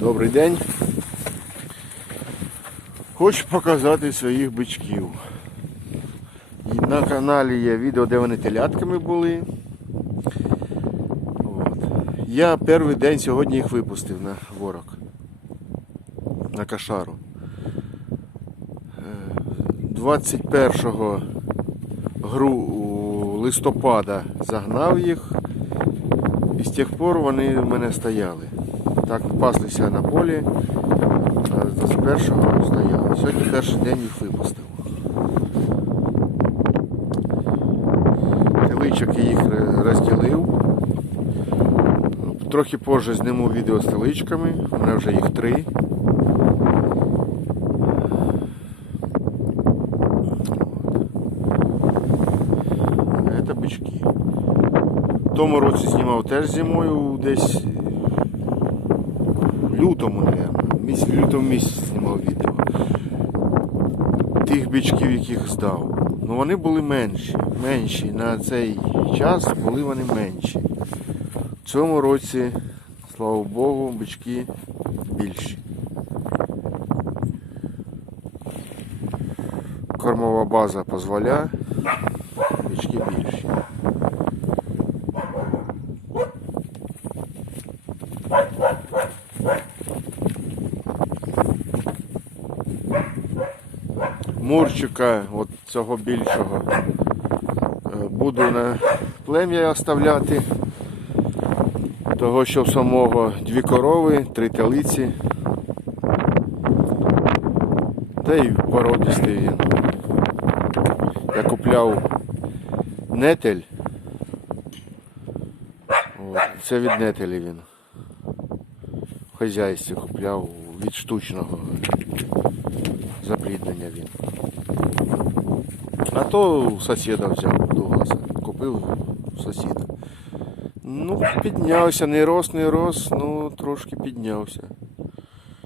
Добрий день. Хочу показати своїх бичків. І на каналі є відео, де вони телятками були. От. Я перший день сьогодні їх випустив на ворог. На кашару. Е, 21 гру листопада загнав їх. І з тих пор вони в мене стояли. Так паслися на полі, з першого стояли. Сьогодні перший день їх випустив. Теличок я їх розділив. Трохи позже зніму відео з теличками. У мене вже їх три. Це бички. В тому році знімав теж зимою десь в лютому, мабуть. В лютому місяці знімав відео. Тих бичків, яких здав. Ну вони були менші. Менші. На цей час були вони менші. В цьому році, слава Богу, бички більші. Кормова база дозволяє, бички більші. Мурчика, от цього більшого, е, буду на плем'я оставляти. Того, що в самого дві корови, три телиці. Та й породистий він. Я купляв нетель. Це від нетелі він. В хазяйстві купляв від штучного запліднення він. А то у сусіда взяв Дугласа. Купив сусіда. Ну, піднявся, не рос, не рос, ну трошки піднявся.